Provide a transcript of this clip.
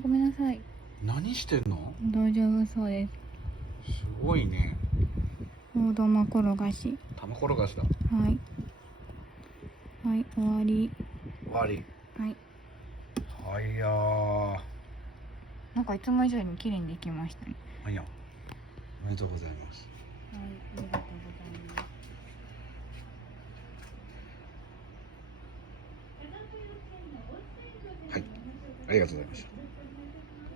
ごめんなさい。何してんの？大丈夫そうです。すごいね。大玉転がし。玉転がしだ。はいはい、終わり。終わり。はい。はいやー。なんかいつも以上に綺麗にできましたね。はいや。おめでとうございます。はい、ありがとうございます。はい、ありがとうございました。